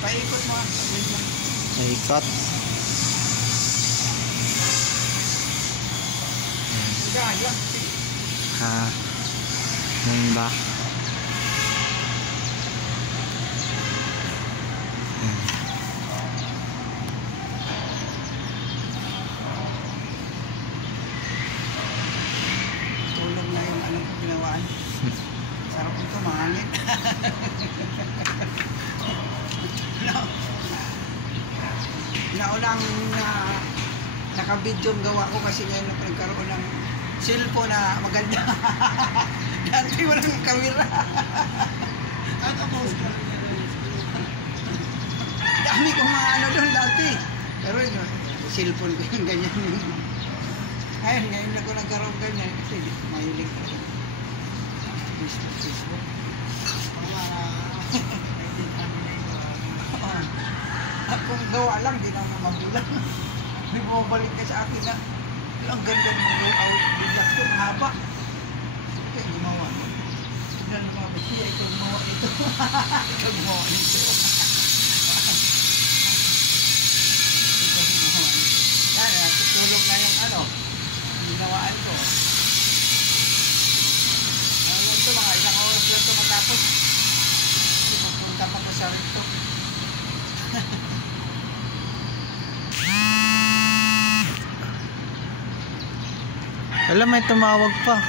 Paikot mo. Paikot. Ha. Ngayon ba? Tulog na yung anong ko ginawaan. Sarap ito, mahangin. Naunang naka-video gawa ko kasi ngayon nagkaroon ng cellphone na maganda. Dati walang kamera. Dami kong mga ano doon dati. Pero yun, cellphone ko yung ganyan. Ngayon na ko nagkaroon ganyan kasi mahilig ko. Facebook. Kung gawa lang, di naman mabilang. May bumabalik ka sa akin na ang ganda ng bigat ko, haba. Kaya gumawa mo. Tignan mo mga siya, ikaw gumawa ito. Ikaw gumawa ito. Ikaw gumawa ito. Yan, tutulog na yung ano, ginawaan ko. Ito mga ilang oras lang ito matapos. Pupunta pa ko sa rito. Alam, may tumawag pa.